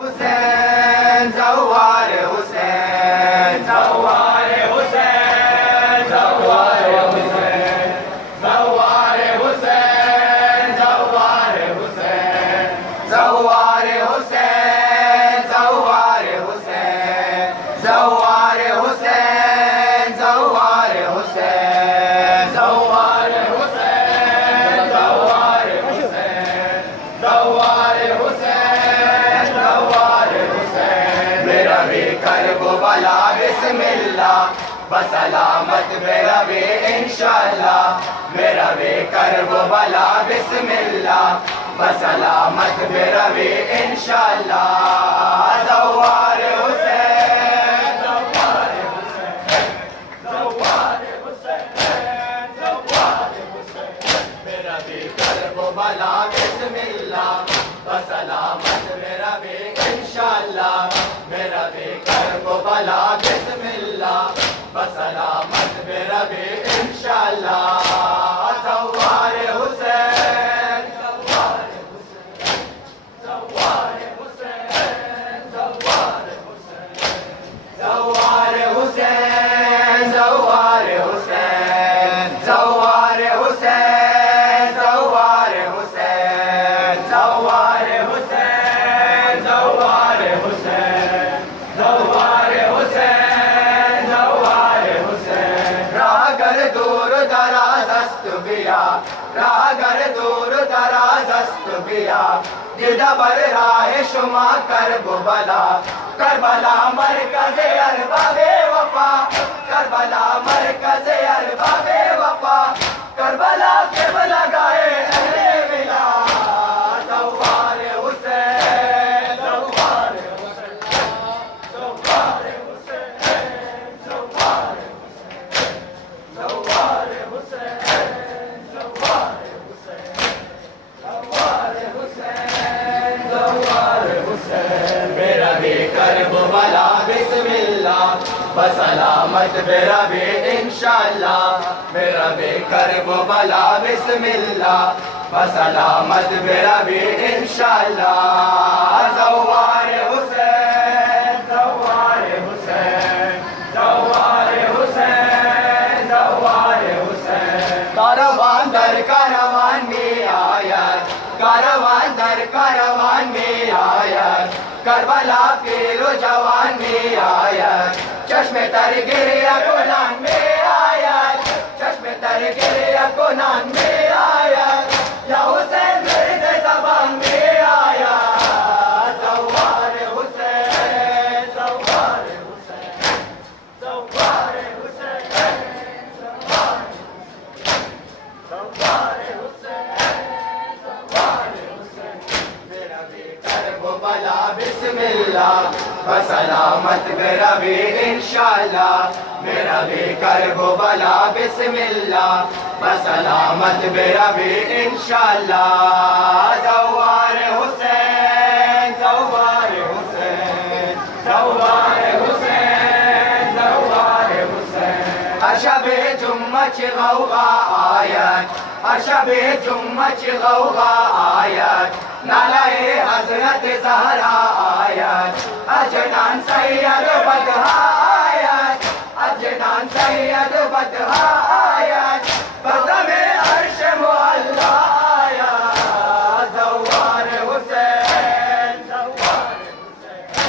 حسین زوار حسین زوار حسین زوار حسین زوار حسین زوار حسین زوار حسین زوار حسین زوار حسین زوار حسین زوار حسین زوار حسین زوار حسین میرا بھی کرب بلا بسم اللہ بسلامت میرا بھی انشاءاللہ میرا بھی کرب بلا بسم اللہ بسلامت میرا بھی انشاءاللہ زوار حسین زوار حسین زوار حسین زوار حسین میرا بھی کرب بلا بسم اللہ بسلامت میرا بھی انشاءاللہ میرا بھی کرب بلا بسم اللہ بسلامت میرا بھی انشاءاللہ زوار حسین زوار حسین زوار حسین زوار حسین زوار حسین زوار حسین زوار حسین زوار حسین زوار حسین زوار حسین زوار حسین زوار حسین راگر دور دراز است بیا راگر دور دراز است بیا دیدہ بر راہ شما کرب بلا کربلا مرکز ارباب وفا کربلا مرکز ارباب وفا کربلا قبلہ گائے اہل ولا زوار حسین زوار حسین زوار حسین زوار حسین زوار حسین زوار حسین زوار حسین زوار حسین میرا بھی کرب بلا بسم اللہ بسلامت میرا بھی انشاءاللہ میرا بھی کرب بلا بسم اللہ بسلامت میرا بھی انشاءاللہ زوار حسین زوار حسین زوار حسین زوار حسین کاروان در کاروان میں آیت کاروان در کاروان میں آیت کربلا پیر و جوان میں آیت چشم تر گریہ کنان میں آیت چشم تر گریہ کنان میں آیت یا حسین مرد زبان میں آیت زوار حسین زوار حسین زوار حسین زوار حسین زوار حسین میرا بھی کرب بلا بسم اللہ بسلامت میرا بھی انشاءاللہ میرا بھی کرب بلا بسم اللہ بسلامت میرا بھی انشاءاللہ زوار حسین زوار حسین زوار حسین زوار حسین ہر شب جمعہ چی غوغا آیت ہر شب جمعہ چی غوغا آیت نالائے حضرت زہرا آیت اجنان سید بدہا آیت اجنان سید بدہا آیت بزم عرش معلا آیت زوار حسین زوار حسین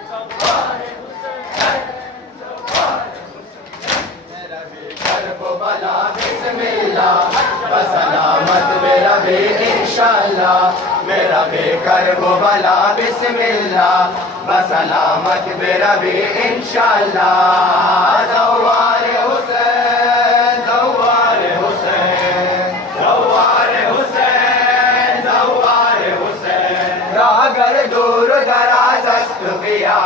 زوار حسین زوار حسین میرا بھی کرب بلا بسم اللہ بسلامت میرا بھی انشاءاللہ میرا بھی کرب بلا بسم اللہ بسلامت میرا بھی انشاءاللہ زوار حسین زوار حسین زوار حسین زوار حسین راگر دور دراز است بیا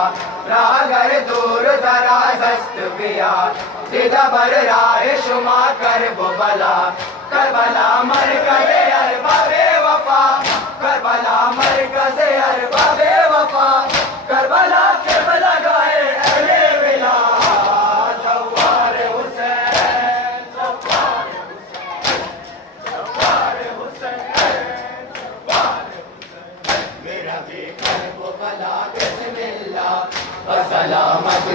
راگر دور دراز است بیا دیدہ بر راہ شما کرب بلا کربلا مرکز ارباب وفا کربلا مرکز ارباب وفا کربلا قبلہ گائے اہل ولا زوار حسین زوار حسین زوار حسین زوار حسین میرا بھی کرب بلا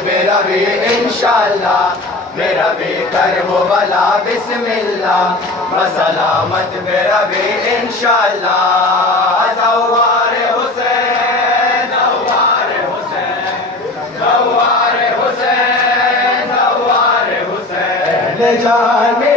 میرا بھی انشاءاللہ میرا بھی کرب و بلا بسم اللہ بسلامت میرا بھی انشاءاللہ زوار حسین زوار حسین زوار حسین زوار حسین جان